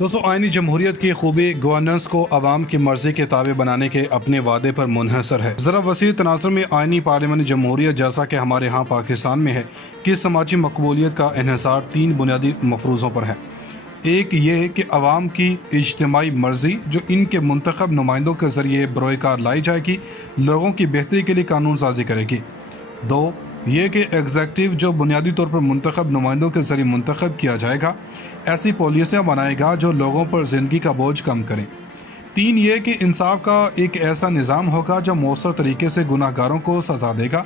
दोस्तों, आइनी जमहूरियत की खूबी गवर्नेंस को अवाम की मर्जी के ताबे बनाने के अपने वादे पर मुनहसर है। ज़रा वसी तनाज़ुर में आइनी पार्लियामानी जमहूरियत जैसा कि हमारे यहाँ पाकिस्तान में है कि समाजी मकबूलियत का इन्हिसार 3 बुनियादी मफरूज़ों पर है। एक ये कि अवाम की इज्तिमाई मर्जी जो इनके मुंतखब नुमाइंदों के ज़रिए बरोएकार लाई जाएगी, लोगों की बेहतरी के लिए कानून साजी करेगी। 2 ये कि एग्जेक्टिव जो बुनियादी तौर पर मुंतखब नुमाइंदों के ज़रिए मुंतखब किया जाएगा, ऐसी पॉलिसियाँ बनाएगा जो लोगों पर ज़िंदगी का बोझ कम करें। 3 ये कि इंसाफ का एक ऐसा निज़ाम होगा जो मौसर तरीके से गुनाहगारों को सज़ा देगा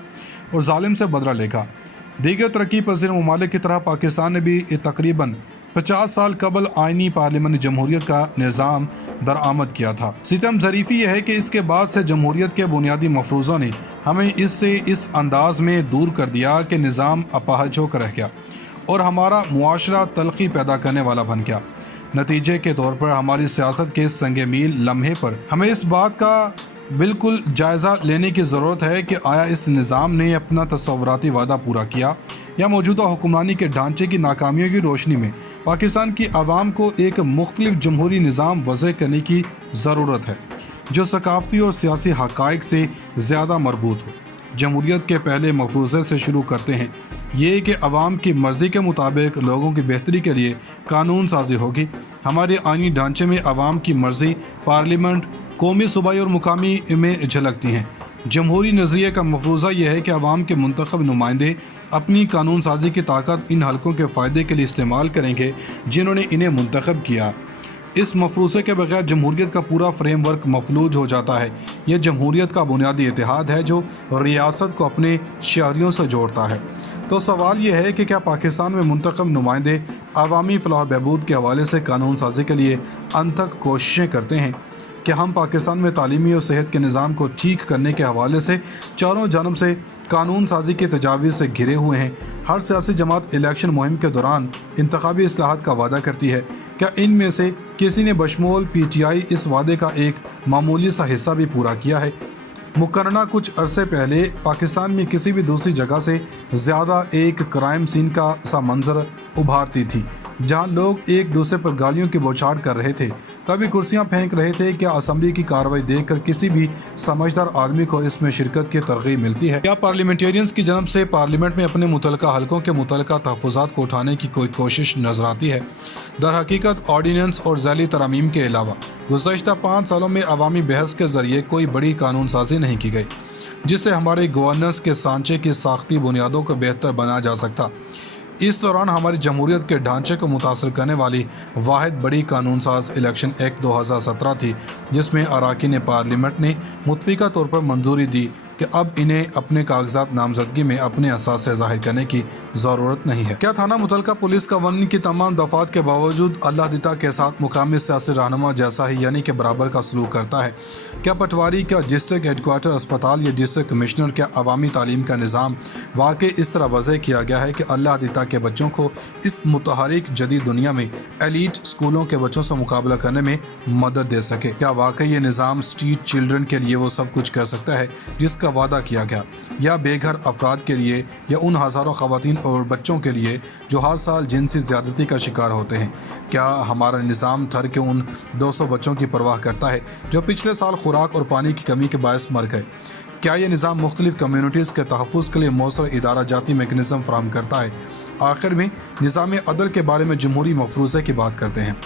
और जालिम से बदला लेगा। दीगर तरक्की पज़ीर ममालिक की तरह पाकिस्तान ने भी तकरीबन 50 साल कबल आइनी पार्लियामानी जमहूरियत का निज़ाम दरामद किया था। सितम ज़रीफ़ी यह है कि इसके बाद से जमहूरियत के बुनियादी मफरूज़ों ने हमें इससे इस अंदाज में दूर कर दिया कि निज़ाम अपाहज होकर रह गया और हमारा मुआशरा तलखी पैदा करने वाला बन गया। नतीजे के तौर पर हमारी सियासत के संगे मील लम्हे पर हमें इस बात का बिल्कुल जायज़ा लेने की ज़रूरत है कि आया इस निज़ाम ने अपना तस्वुराती वादा पूरा किया या मौजूदा हुक्मरानी के ढांचे की नाकामियों की रोशनी में पाकिस्तान की आवाम को एक मुख्तलिफ जमहूरी निज़ाम वज़े करने की ज़रूरत है जो सकाफ़ती और सियासी हक़ाइक़ से ज़्यादा मरबूत हो। जमहूरियत के पहले मफरूज़े से शुरू करते हैं, ये कि अवाम की मर्ज़ी के मुताबिक लोगों की बेहतरी के लिए कानून साजी होगी। हमारे आइनी ढांचे में अवाम की मर्ज़ी पार्लियामेंट, कौमी, सूबाई और मुकामी में झलकती हैं। जमहूरी नज़रिए का मफरूज़ा यह है कि अवाम के मुंतखब नुमाइंदे अपनी कानून साजी की ताकत इन हलकों के फ़ायदे के लिए इस्तेमाल करेंगे जिन्होंने इन्हें मुंतखब किया। इस मफरूज़े के बगैर जमहूरियत का पूरा फ्रेमवर्क मफलूज हो जाता है। यह जमहूरियत का बुनियादी इत्तेहाद है जो रियासत को अपने शहरियों से जोड़ता है। तो सवाल यह है कि क्या पाकिस्तान में मुंतखब नुमाइंदे अवामी फलाह बहबूद के हवाले से कानून साजी के लिए अनथक कोशिशें करते हैं? क्या हम पाकिस्तान में तालीमी और सेहत के निज़ाम को ठीक करने के हवाले से चारों जानब से कानून साजी की तजावीज़ से घिरे हुए हैं? हर सियासी जमात इलेक्शन मुहिम के दौरान इंतखाबी इस्लाहात का वादा करती है। क्या इनमें से किसी ने बशमूल PTI इस वादे का एक मामूली सा हिस्सा भी पूरा किया है? मुकर्रना कुछ अरसे पहले पाकिस्तान में किसी भी दूसरी जगह से ज़्यादा एक क्राइम सीन का सा मंजर उभारती थी, जहां लोग एक दूसरे पर गालियों की बौछार कर रहे थे, कभी कुर्सियां फेंक रहे थे। क्या असम्बली की कार्रवाई देखकर किसी भी समझदार आदमी को इसमें शिरकत की तरगीब मिलती है? क्या पार्लियामेंटेरियंस की जनब से पार्लियामेंट में अपने मुतलका हलकों के मुतलका तहफ़्फ़ुज़ात को उठाने की कोई कोशिश नजर आती है? दर हकीकत ऑर्डीनेंस और ज़ैली तरामीम के अलावा गुज़श्ता 5 सालों में अवामी बहस के ज़रिए कोई बड़ी कानून साजी नहीं की गई जिससे हमारे गवर्नेंस के सांचे की साख्ती बुनियादों को बेहतर बनाया जा सकता। इस दौरान हमारी जमहूरियत के ढांचे को मुतासर करने वाली वाहिद बड़ी कानून साज इलेक्शन एक्ट 2017 थी, जिसमें अराकीन पार्लियामेंट ने मुतफ़िका तौर पर मंजूरी दी कि अब इन्हें अपने कागजात नामजदगी में अपने असास से ज़ाहिर करने की ज़रूरत नहीं है। क्या थाना मुतलका पुलिस कवानीन की तमाम दफ़ात के बावजूद अल्लाह दिता के साथ मुकामी सियासी रहनुमा जैसा ही यानी कि बराबर का सलूक करता है? क्या पटवारी, क्या डिस्ट्रिक्ट हेडक्वार्टर अस्पताल या डिस्ट्रिक्ट कमिश्नर, क्या अवामी तालीम का निज़ाम वाकई इस तरह वज़े किया गया है कि अल्लाह दिता के बच्चों को इस मुतहरिक जदीद दुनिया में एलीट स्कूलों के बच्चों से मुकाबला करने में मदद दे सके? क्या वाकई ये निज़ाम स्ट्रीट चिल्ड्रन के लिए वो सब कुछ कर सकता है जिसका वादा किया गया, या बेघर अफराद के लिए, या उन हज़ारों ख़वातीन और बच्चों के लिए जो हर साल जिनसी ज़्यादती का शिकार होते हैं? क्या हमारा निज़ाम थर के उन 200 बच्चों की परवाह करता है जो पिछले साल खुराक और पानी की कमी के बायस मर गए? क्या ये निज़ाम मुख्तलिफ कम्यूनिटीज़ के तहफ़्फ़ुज़ के लिए मौसर इदारा जाती मेकनिज़म फराहम करता है? आखिर में निज़ाम अदल के बारे में जमहूरी मफरूज़े की बात करते हैं।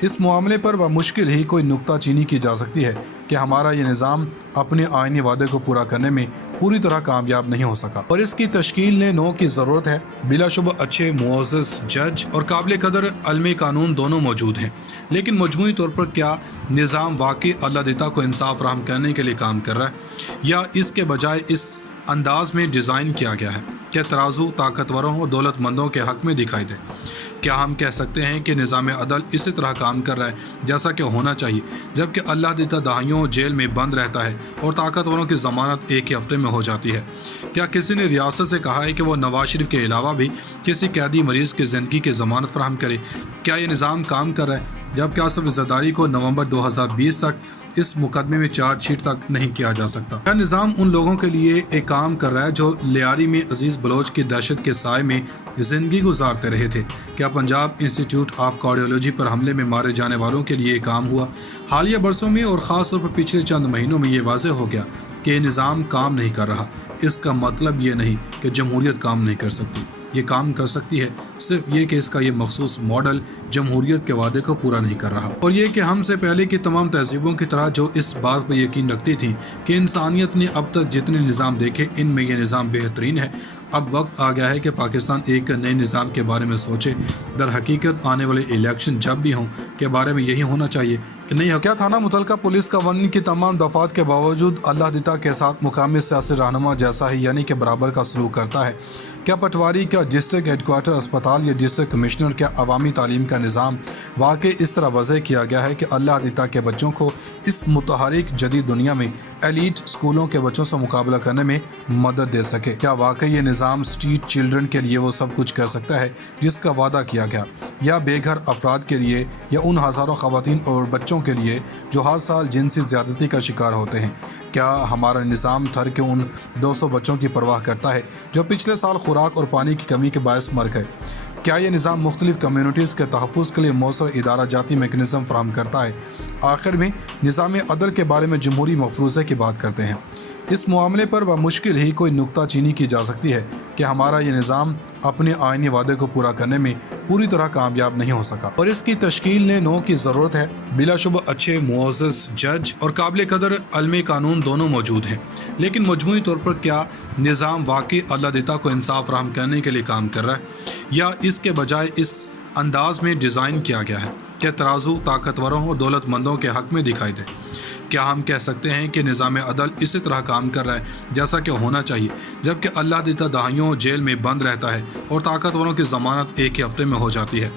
इस मामले पर मुश्किल ही कोई नुक्ता चीनी की जा सकती है कि हमारा ये निज़ाम अपने आइनी वादे को पूरा करने में पूरी तरह कामयाब नहीं हो सका और इसकी तश्कील ने नो की ज़रूरत है। बिलाशुबा अच्छे मुअज़्ज़ज़ जज और काबिल कदर अलमी कानून दोनों मौजूद हैं, लेकिन मजमूई तौर पर क्या निज़ाम वाकई अल्लाह दिता को इंसाफ फराहम करने के लिए काम कर रहा है या इसके बजाय इस अंदाज में डिज़ाइन किया गया है? क्या तराजू ताकतवरों और दौलतमंदों के हक़ में दिखाई दे? क्या हम कह सकते हैं कि निज़ाम अदल इसी तरह काम कर रहा है जैसा कि होना चाहिए, जबकि अल्लाह दिता दहाइयों जेल में बंद रहता है और ताकतवरों की ज़मानत एक ही हफ्ते में हो जाती है? क्या किसी ने रियासत से कहा है कि वो नवाज शरीफ के अलावा भी किसी कैदी मरीज़ की ज़िंदगी की ज़मानत फराहम करे? क्या ये निज़ाम काम कर रहा है जबकि आसिफ ज़रदारी को नवंबर 2020 तक इस मुकदमे में चार्जशीट तक नहीं किया जा सकता? क्या निज़ाम उन लोगों के लिए एक काम कर रहा है जो लियारी में अजीज़ बलोच की दहशत के साए में जिंदगी गुजारते रहे थे। क्या पंजाब इंस्टीट्यूट ऑफ कार्डियोलॉजी पर हमले में मारे जाने वालों के लिए काम हुआ? हालिया बरसों में और ख़ास तौर पर पिछले चंद महीनों में ये वाज़ेह हो गया कि ये निज़ाम काम नहीं कर रहा। इसका मतलब ये नहीं कि जमहूरियत काम नहीं कर सकती, ये काम कर सकती है, सिर्फ ये कि इसका ये मखसूस मॉडल जमहूरियत के वादे को पूरा नहीं कर रहा। और ये कि हमसे पहले की तमाम तहजीबों की तरह जो इस बात पर यकीन रखती थी कि इंसानियत ने अब तक जितने निज़ाम देखे इनमें यह निज़ाम बेहतरीन है, अब वक्त आ गया है कि पाकिस्तान एक नए निज़ाम के बारे में सोचे। दर हकीकत आने वाले इलेक्शन जब भी हों के बारे में यही होना चाहिए कि नहीं। क्या थाना मुतलका पुलिस कवानीन की तमाम दफात के बावजूद अल्लाह दिता के साथ मुकामी सियासी रहनुमा जैसा ही यानी कि बराबर का सलूक करता है? क्या पटवारी, क्या डिस्ट्रिक्ट हेडक्वार्टर अस्पताल या डिस्ट्रिक्ट कमिश्नर, क्या अवामी तालीम का निज़ाम वाकई इस तरह वज़ह किया गया है कि अल्लाह दिता के बच्चों को इस मुतहरिक जदीद दुनिया में एलीट स्कूलों के बच्चों से मुकाबला करने में मदद दे सके? क्या वाकई ये निज़ाम स्ट्रीट चिल्ड्रन के लिए वो सब कुछ कर सकता है जिसका वादा किया गया, या बेघर अफराद के लिए, या उन हज़ारों ख़वातीन और बच्चों के लिए जो हर साल जिनसी ज़्यादती का शिकार होते हैं? क्या हमारा निज़ाम थर के उन 200 बच्चों की परवाह करता है जो पिछले साल खुराक और पानी की कमी के बायस मर गए? क्या ये निज़ाम मुख्तलिफ कम्यूनिटीज़ के तहफ़्फ़ुज़ के लिए मौसर इदारा जाती मेकनिज़म फराहम करता है? आखिर में निज़ाम अदल के बारे में जमहूरी मफरूज़े की बात करते हैं। इस मामले पर बमुश्किल ही कोई नुक्ता चीनी की जा सकती है कि हमारा ये निज़ाम अपने आइनी वादे को पूरा करने में पूरी तरह कामयाब नहीं हो सका और इसकी तश्कील ने नो की ज़रूरत है। बिलाशुबा अच्छे मुअज़्ज़ज़ जज और काबिल कदर आलमी कानून दोनों मौजूद हैं, लेकिन मजमूई तौर पर क्या निज़ाम वाकई अल्लाह दिता को इंसाफ फराहम करने के लिए काम कर रहा है, या इसके बजाय इस अंदाज में डिज़ाइन किया गया है कि तराजू ताकतवरों और दौलतमंदों के हक़ में दिखाई दे? क्या हम कह सकते हैं कि निज़ाम अदल इसी तरह काम कर रहा है जैसा कि होना चाहिए, जबकि अल्लाह दिता दहाइयों जेल में बंद रहता है और ताकतवरों की ज़मानत एक ही हफ्ते में हो जाती है?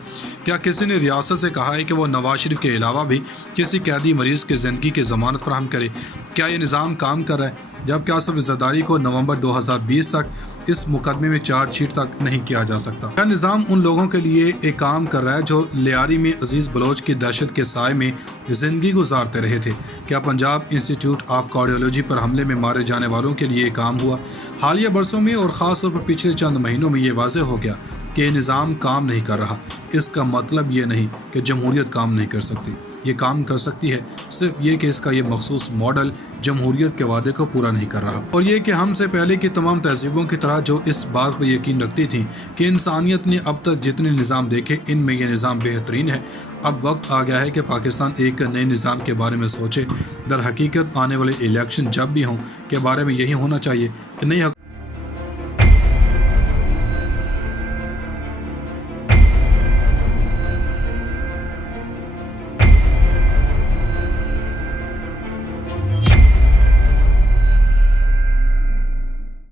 क्या किसी ने रियासत से कहा है कि वो नवाज शरीफ के अलावा भी किसी कैदी मरीज़ की ज़िंदगी की ज़मानत फराहम करे? क्या ये निज़ाम काम कर रहा है, जबकि आसिफ ज़रदारी को नवंबर 2020 तक इस मुकदमे में चार्जशीट तक नहीं किया जा सकता? क्या निज़ाम उन लोगों के लिए एक काम कर रहा है जो लियारी में अजीज़ बलोच की दहशत के साए में ज़िंदगी गुजारते रहे थे? क्या पंजाब इंस्टीट्यूट ऑफ कार्डियोलॉजी पर हमले में मारे जाने वालों के लिए काम हुआ? हालिया बरसों में और ख़ास तौर पर पिछले चंद महीनों में ये वाज़ेह हो गया कि ये निज़ाम काम नहीं कर रहा। इसका मतलब ये नहीं कि जमहूरियत काम नहीं कर सकती, ये काम कर सकती है, सिर्फ ये कि इसका ये मखसूस मॉडल जमहूरियत के वादे को पूरा नहीं कर रहा। और ये कि हमसे पहले की तमाम तहजीबों की तरह जो इस बात पर यकीन रखती थी कि इंसानियत ने अब तक जितने निज़ाम देखे इनमें यह निज़ाम बेहतरीन है, अब वक्त आ गया है कि पाकिस्तान एक नए निज़ाम के बारे में सोचे। दर हकीकत आने वाले इलेक्शन जब भी हों के बारे में यही होना चाहिए कि नहीं